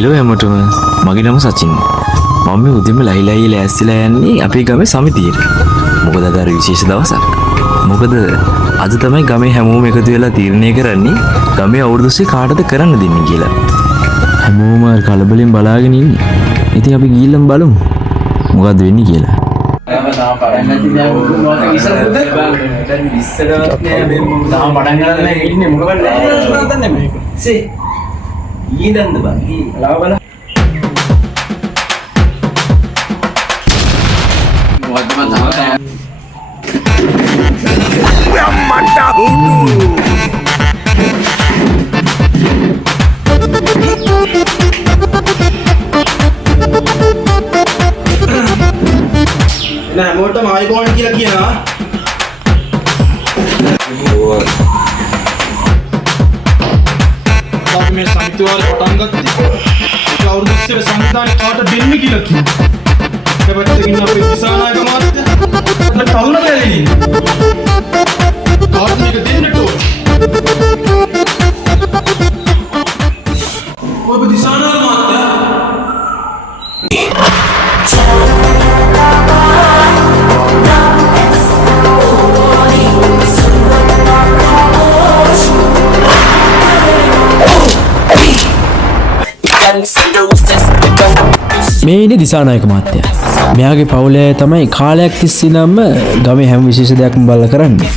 Hello හැමෝටම මගේ නම සචින්. මම මේ උදේම ලයිලයි ලෑස්තිලා යන්නේ අපේ ගමේ සමිතියට. මොකද අද විශේෂ දවසක්. මොකද අද තමයි ගමේ හැමෝම එකතු වෙලා තීරණය කරන්නේ ගමේ අවුරුද්දේ කාටද කරන්න දෙන්නේ කියලා. හැමෝම කලබලෙන් බලාගෙන ඉන්නේ. ඉතින් අපි ගිහිල්ලා බලමු මොකද්ද වෙන්නේ කියලා. Nah, motor mau ikut lagi lagi ya. Tapi मैं संगीत वाले पटांगा क्या और दूसरे संगीतान काटा दिन में की लगी क्या बच्चे की ना पे किसान आएगा मारते ना टाउन में ले ली काट में के दिन ने तो कोई भी किसान आएगा मारते මේ ඉන්නේ දිසානායක මහත්තයා. මෙයාගේ පවුලේ තමයි කාලයක් තිස්සේ නම් ගමේ හැම විශේෂ දෙයක්ම බලලා කරන්නේ.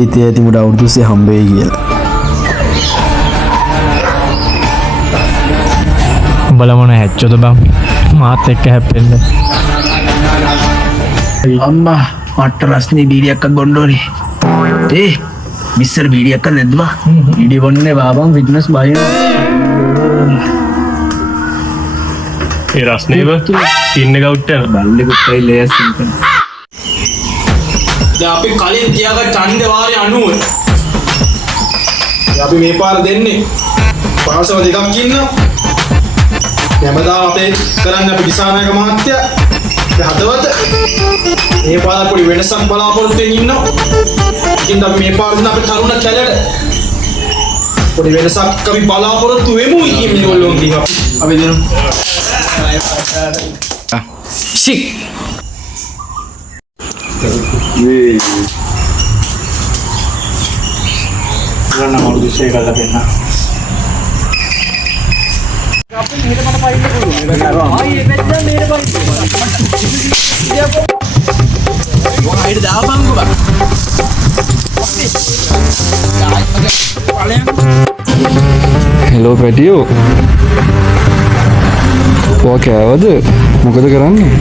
හිතේ ඇති මුඩ අවුරුද්දේ හම්බෙයි කියලා. උඹලා මොන හැච්චොද බං මාත් එක්ක හැප්පෙන්න. අම්මා මට රස්නේ බීඩියක්වත් බොන්න ඕනේ. මිස්ටර් බීඩියක්වත් නැද්ද බා? ඉඩි බොන්නේ බාබන් ෆිට්නස් බයිනවා. ඒ රස්නේ බතු ස්කින් එක අවුට් යන බල්ලෙකුත් ඇයි ලේස් සින්කන. අපි කලින් තියාගත් ඡන්ද වාරය 90. අපි මේ පාර දෙන්නේ පාසල දෙකක් ඉන්නවා. හැමදාම අපේ කරන්නේ අපි දිසානායක මහත්තයා. හදවත මේ පාර පොඩි වෙනසක් බලාපොරොත්තු වෙමින් ඉන්නවා. ඉතින් අපි මේ පාර දෙන අපේ තරුණ කැලේට පොඩි වෙනසක් අපි බලාපොරොත්තු වෙමු කියන මේගොල්ලෝ කියනවා. අපි දෙනු. සික් ගන්න මොකද විශ්ේ කරලා දෙන්න. අපි මෙහෙට මට පයින්න පුළුවන්. ආයේ මෙන්න මෙහෙට පයින්න. වයිඩ් දාපන්කෝ බා. හෙලෝ පැටියෝ ඔයා කෑවද? මොකද කරන්නේ?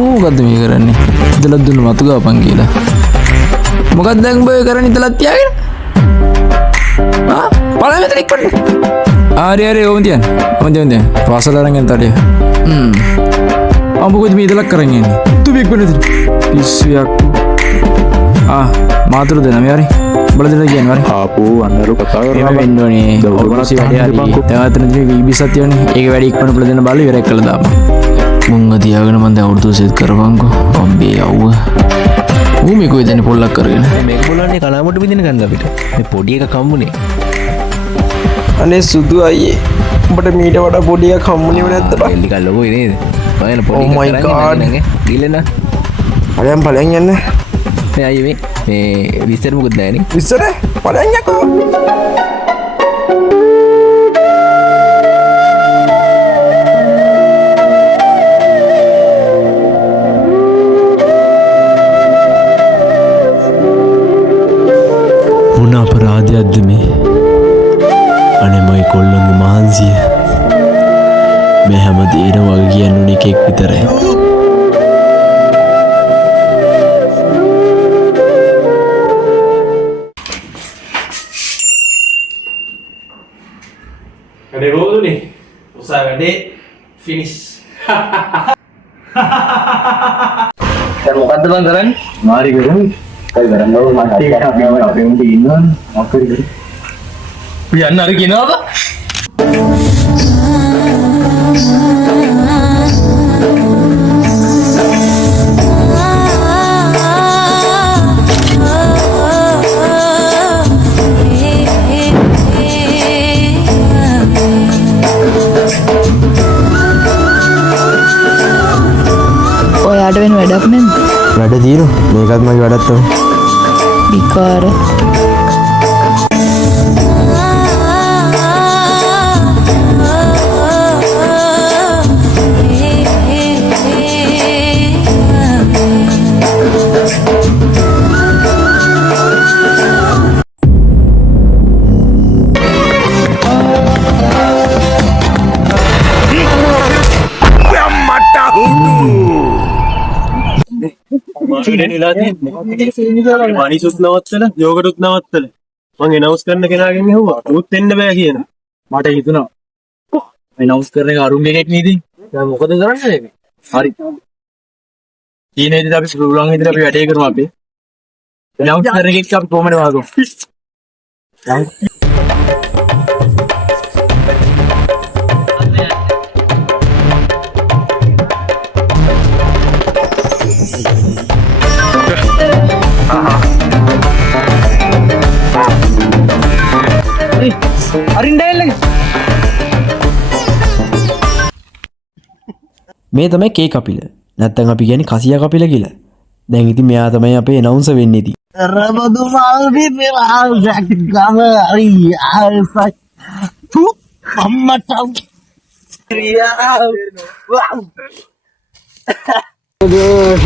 මොකද්ද මේ කරන්නේ? ඉතලක් දුන්න මතු ගාපන් කියලා. මොකක්ද දැන් ඔබ කරන්නේ ඉතලක් තියාගෙන? බලන්න මෙතන ඉක්මනට. හරි ඕම තියන්න. ඕම තියන්න. පාසල අරන් යන්න තඩිය. මොකද මේ ඉතලක් කරන් යන්නේ? තුබි ඉක්මනට. පිස්සුවක්. මාතුරු දෙන්න මේ හරි. බලදලා කියන්නේ හරි. ආපෝ අන්නරු කතා කරලා එහෙම වෙන්න ඕනේ. ඔබනසි වැඩේ හරි. තවතන වීබි සත්‍යෝනේ. ඒක වැඩි ඉක්මනට බල දෙන්න බලු ඉවරයක් කළා දාමු. මුංග තියාගෙන මම දැන් අවුරුදු සෙත් කරපන්කෝ. අම්බේ යව්ව. ඌ මේ කොහෙද යන්නේ පොල්ලක් කරගෙන. මේක බලන්නේ කලාමොට බින්දින ගන්න අපිට. මේ පොඩි එක කම්බුනේ. අනේ සුදු අයියේ උඹට මීට වඩා පොඩි එකක් හම්බුනේ නැද්ද බා? එල්ලි කල්ලෝයි නේද? බලන්න පොඩි Oh my God. ගිලෙන. ඵලයන් යන්න. මේ අයියේ මේ විස්තර මොකද දැනන්නේ? ඉස්සර ඵලයන් යකෝ. මොන අපරාධයක්ද මේ? අනේ මයි කොල්ලන්ගේ මහන්සිය. මේ හැම දේම වගේ කියන්න ඕන එකෙක් විතරයි. Ada yang dulu nih. මොකද්ද බං කරන්නේ? මාරි කරන්නේ. කල් කරන්නේ මට අපේ උන්ට ඉන්නවනේ. මොකද කරන්නේ? යන්න අර කියනවා. ඔයාට වෙන වැඩක් නැද්ද? වැඩ තියෙනවා. මේකත් මගේ වැඩක් තමයි. විකාර. මනිසුත් නවත්තල යෝගටුත් නවත්තල මං එනවුස් කරන්න කෙනාගෙන් ඇහුවා උත් එන්න බෑ කියන මට හිතුණා එනවුස් කරන එක අරුන් එකෙක් නේද? දැන් මොකද කරන්නේ මේ? හරි. කීනේද අපි පුළුවන් විදිහට අපි වැඩේ කරමු අපි. එනවුස් කරන එකෙක් අපි කොහමද වහගමු? මේ තමයි කේ කපිල. නැත්තම් අපි කියන්නේ කසියා කපිල කියලා. දැන් ඉතින් මෙයා තමයි අපේ ඇනවුන්සර් වෙන්නේ ඉතින්. රබදු මාල්වි මෙහාල් ගම අයිසයි අම්මට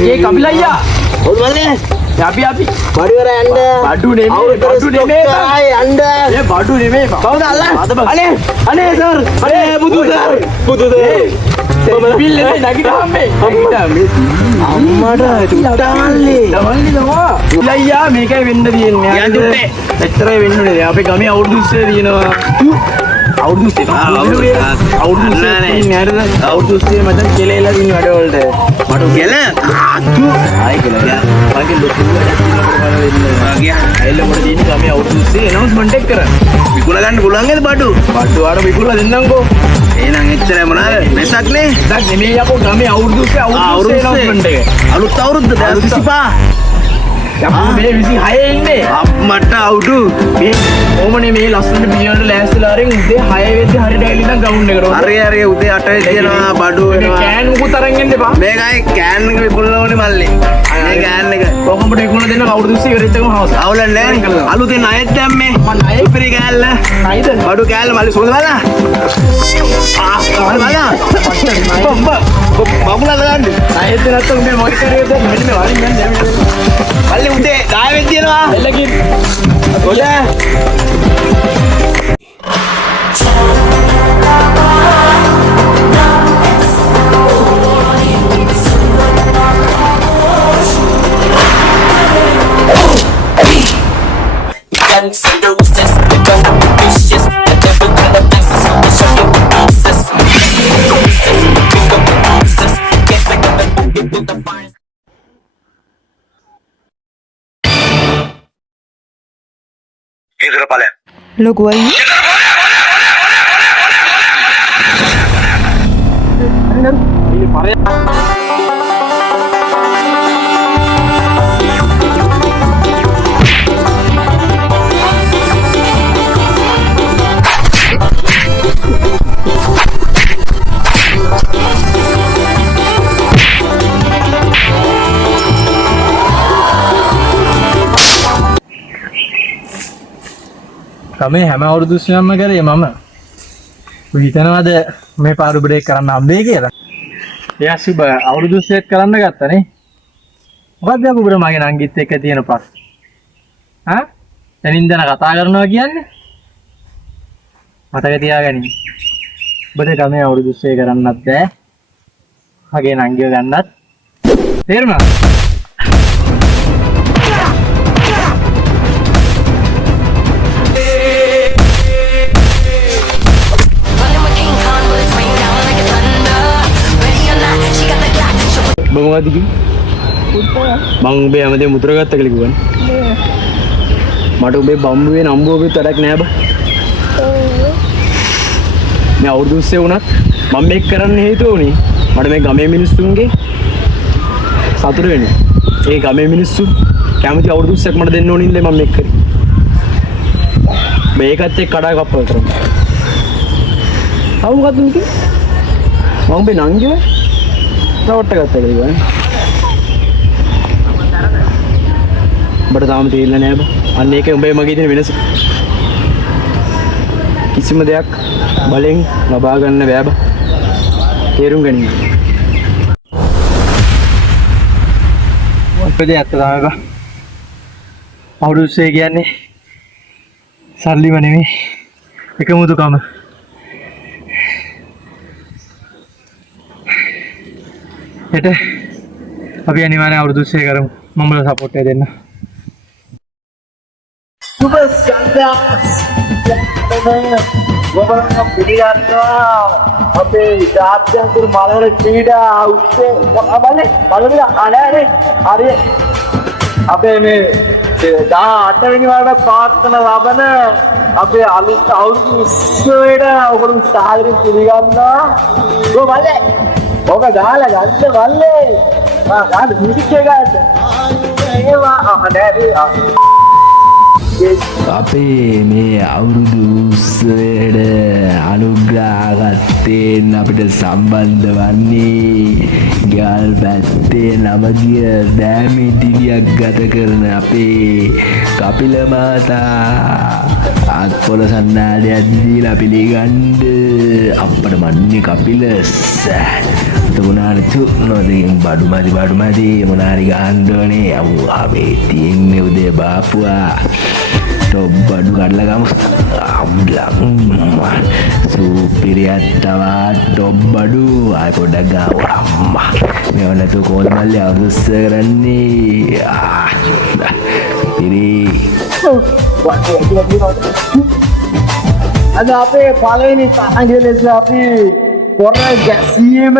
ඒ කපිල අයියා. ඔල්වලේ අපි බඩුවර යන්න බඩු නෙමෙයි යන්න ඒ බඩු නෙමෙයි කවුද අල්ලන්නේ අනේ සර් අනේ බුදු සර් බිල් එක නැගිටම මේ අම්මට තුට්ටමල්ලි අයියා මේකයි වෙන්න තියෙන්නේ යන් තුට්ටේ එච්චරයි වෙන්නේ අපේ ගමේ අවුරුදු 20 තියෙනවා අවුරුදු 20 අවුරුදු 20 මචං කෙලෙලා ඉන්න වැඩ වලට මට කෙල ආයි කියලා මගේ ලොකු වැඩක් තියෙනවා ඇයිලා මොකද තියෙන්නේ ගමේ අවුරුදු 20 ඇනවුස්මන්ට් එක කරා විකුණ ගන්න පුළුවන් නේද බඩු ආර විකුණලා දෙන්නම්කෝ එහෙනම් එච්චරයි මොනවාද මෙසක් නේ දැන් නෙමෙයි අපෝ ගමේ අවුරුදු 20 ඇනවුස්මන්ට් එක අලුත් අවුරුද්ද 25 යපෝ මේ 26 ඉන්නේ මට අවුටු මේ ඕමනේ මේ ලස්සන පියවන්ට ලෑස්තිලා අරින් උදේ 6 වෙද්දී හරියට ඇවිල්ලා ගවුන් එකට හරි හරි උදේ 8 වෙද්දී යනවා බඩු මේ වෙනවා කෑන් මුකුත් අරන් එන්න එපා මේකයි කෑන් එක විකුණලා ඕනේ මල්ලි මේ කෑන් එක කොහොමද විකුණලා දෙන්න අවුරුදු 20 ඉවරෙච්ච ගමන් හවස අවුලක් නැහැ අලුතෙන් ණයෙත් දැම්මේ මම ණයෙත් උපරි කෑල්ල නයිද බඩු කෑල්ල මල්ලි සෝද බලන්න බලන්න බබුලා ගන්න ණයෙත් නැත්තම් මේ මොකද කරේද මෙන්න මේ වරින් යන්නේ මල්ලි උදේ 10 වෙද්දී යනවා එල්ලකින් ඔල Guns and roses, we're gonna be vicious. The devil gonna dance us on the show you pieces. Pick up the pieces, guess I gotta move it with the fire. ලොකු අයියා. ගමේ හැම අවුරුදු 20ක්ම කරේ මම. ඔය හිතනවාද මේ පාරු බ්‍රේක් කරන්න හම්බෙයි කියලා? එයා සුබ අවුරුදු 20ක් කරන්න ගත්තනේ. මොකක්ද අපු බ්‍රෝ මගේ නංගිත් එක්ක තියෙන පස්? හා? දැනින් දැන කතා කරනවා කියන්නේ? මතක තියාගනින්. ඔබට ගමේ අවුරුදු 20 කරන්නත් බෑ. මගේ නංගිව ගන්නත්. තේරුණාද? මොකද කිව්වේ? මං උඹේ හැමදේම මුද්‍ර ගත්ත කියලා කිව්වනේ. මට උඹේ බම්බුවේ නම්බුවකුත් වැඩක් නෑ බා. මේ අවුරුදු 20 වුණත් මම මේක කරන්න හේතුව උනේ මට මේ ගමේ මිනිස්සුන්ගේ සතුට වෙන්න. ඒ ගමේ මිනිස්සු කැමති අවුරුදු 20ක් මට දෙන්න ඕනින්ද මම මේක කරේ. මේකත් එක්ක කඩා කප්පල් කරනවා. අවුගත් දුක මම උඹේ නංගිව රවට්ට ගත්තා කියලා කිව්වනේ. උඹට තාම තේරෙන්නේ නෑ බා. අන්න ඒකයි උඹේ මගේ තියෙන වෙනස. කිසිම දෙයක් බලෙන් ලබා ගන්න බෑ බා. තේරුම් ගනින්න. අපේ ඇත්ත තමයි බා. අවුරුදු 20 කියන්නේ සල්ලිම නෙමෙයි එකමුතුකම. එට අපි අනිවාර්යෙන් අවුරුදු 20 කරමු. මම බල සපෝට් එක දෙන්න. සුබ සංග්‍රහ ගොබරන පිළිගන්නවා අපේ ජාත්‍යන්තර මලවර ක්‍රීඩා උත්සවය බලන්නේ බලන්න අනෑනේ හරි අපේ මේ 18 වෙනි වරට පාත්තන ලබන අපේ අලුත් අවුරුදු උත්සවයට ඔයගොල්ලෝ සාදරයෙන් පිළිගන්නවා ඔය බලන්නේ ඔක ගාලා ගන්න බලන්නේ ගාන මියුසික් එක ගන්න ඒවා අනෑනේ අපේ මේ අවුරුදු උත්සවයට අනුග්‍රහකත්වයෙන් අපිට සම්බන්ධ වන්නේ ගල් පැත්තේ නමගිය දෑමිටිලියක් ගත කරන අපේ කපිල මහතා අත්පොල සන්නාඩයක් දීලා පිළිගන්න අපට මන්නේ කපිල මොනාරි නොදකින් බඩු මදි මොනාරි ගහන්ඩෝනේ අවු අපේ තියෙන්නේ උදේ බාපුවා බඩු කඩලගමු සූපිරියත්තවා ටොබ්බඩු අය පොඩක් ගාව අම්මා මේ නැතු කෝල් මල්ලේ අවුස්ස කරන්නේ පිරි අද අපේ පළවෙනි තරඟය ලෙස අපි පොර ගැසීම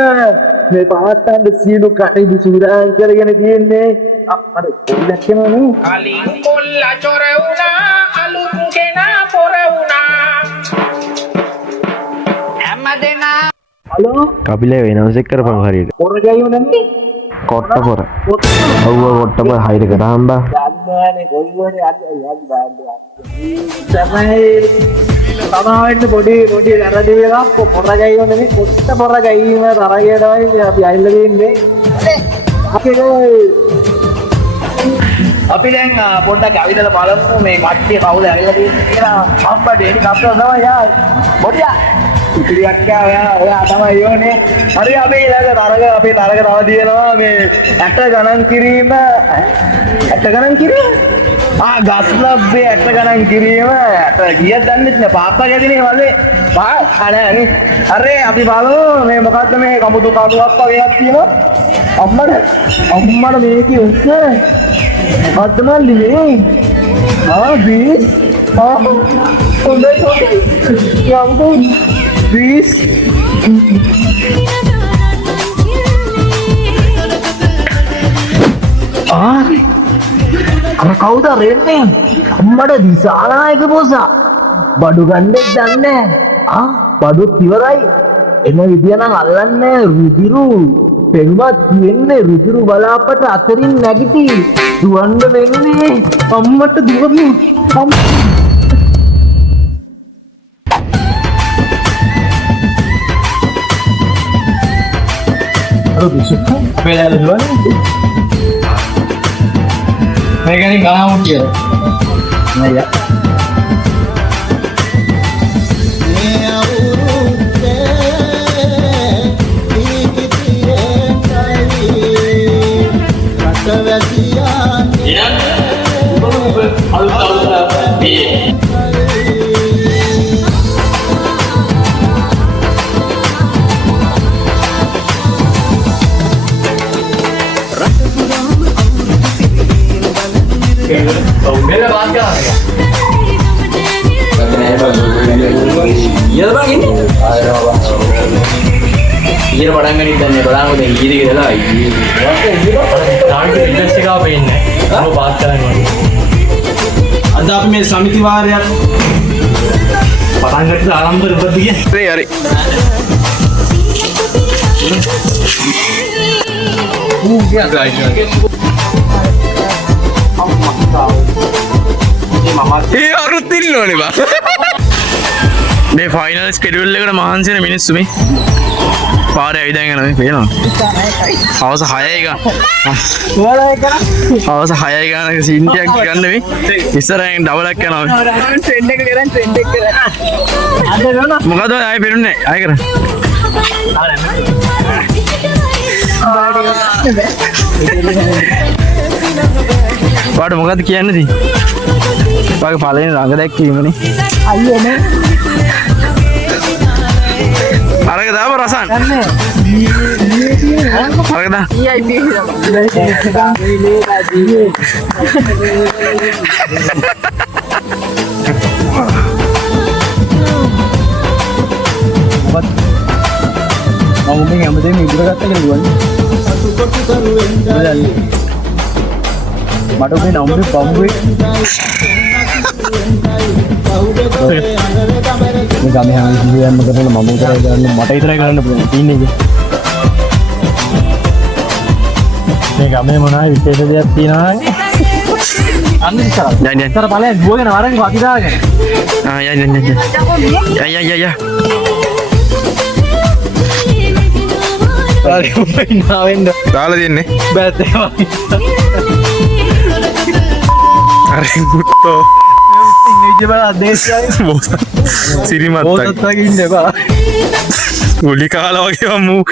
මේ පවත්තන්න සියලු කටයුතු සූදානම් කරගෙන තියෙන්නේ අර දැක්කමනේ කලින් කොල්ලා චොර වුණා අලුත් කෙනා පොර වුණා හැමදෙනා හලෝ කපිලේ වෙනවසෙක් කරපන් හරියට පොර ගැයුව නැන්නේ කොට්ට පොර ඔව් කොට්ට පොර හයිර කරාම්බා යන්නනේ ගොල්ලෝනේ තමයි පොඩි වැරදි වෙලා පොර ගැයුව නෙමෙයි කොට්ට පොර ගැයීම තරගය තමයි අපි අයිල්ල දෙන්නේ අපි දැන් පොඩ්ඩක් ඇවිදලා බලමු මේ කට්ටිය කවුද ඇවිල්ලා තියෙන්නේ කියලා අප්පට එනි කප්පල තමයි යා පොඩියා ඉතිරියක් ඔයා තමයි යෝනේ හරි අපි ඊළඟ අපේ තරග තව තියෙනවා මේ 60 ගණන් කිරීම 60 ගණන් කිරීම ගස්ලබ්බේ 60 ගණන් කිරීම 60 කීයක් දන්නේ නැහැ පාප්පා ගැදිනේ වලේ අනේ අරේ අපි බලමු මේ මොකද්ද මේ කමුතු කඩුවක් වගේ එකක් තියෙනවා අම්මට මේකේ උස්ස මොකද්ද මල්ලි මේ බීස් හොඳයි යම්කෝ බීස් අර කවුද රෙන්නේ අම්මට දිසානායක බොසා බඩු ගන්නෙක් දන්නේ බඩුත් ඉවරයි එන විදිය නම් අල්ලන්නේ රුධිරු පෙනුමක් තියෙන්නේ රුධිරු බලාපට අතරින් නැගිටි දුවන්න වෙන්නේ අම්මට දුවන්නේ අර විසුක්ක පෙරලා දුවන්නේ මේකෙන් ගාමු කියලා නෑ ඊට පටන් ගන්න ඉඳන්නේ බලන්න දැන් ඊට කියලා තාන්ට ඉන්ඩස්ට් එක ආපේ ඉන්නේ. අර පාත් කරනවා. අද අපි මේ සමිති වාරයක් පටන් ගන්න ආරම්භ කරපුවා කියන්නේ. හරි ඒ අරුත් ඉන්නෝනේ බා මේ ෆයිනල් ස්කෙඩියුල් එකට මහන්සි වෙන මිනිස්සු මේ පාරේ ඇවිදන් යනවා මේ පේනවා අවස 6යි ගන්න අවස 6යි ගන්න සීන් ටිකක් ගන්න මේ ඉස්සරහින් ඩබලක් යනවා ට්‍රෙන්ඩ් එක කරන් ට්‍රෙන්ඩ් එක කරන් මොකද ආයෙ පෙරුන්නේ ආයෙ කරා වාට මොකද කියන්නේ දී වාගේ පළවෙනි රඟ දැක්වීමනේ අයියනේ අරක දාම රසන් අරක දා මම මේ හැමදේම ඉදිරියට ගත්ත කෙනෙකුනේ මට මේ නම්බරේ පම්බුවේ මේ ගමේ හැම කිසියම්ම කරලා මම කරලා ගන්න මට විතරයි කරන්න පුළුවන් තින්නේ ඉතින් මේ ගමේ මොනවායි විශේෂ දෙයක් තියෙනවා නම් අන්න ඉස්සර. යන්න යන්න. ඉස්සර බලයන් දුවගෙන වරන් වති දාගෙන. යන්න යන්න යන්න. ය. හරි උඹේ නාවෙන්ද. දාලා දෙන්නේ බෑත් ඒවා. අර ගුට්ටෝ ඉන්නේ බල දේශයයි. සිරිමත්තයි ඕතත් වගේ ඉන්න එපා. ගුලි කාලා වගේ මූ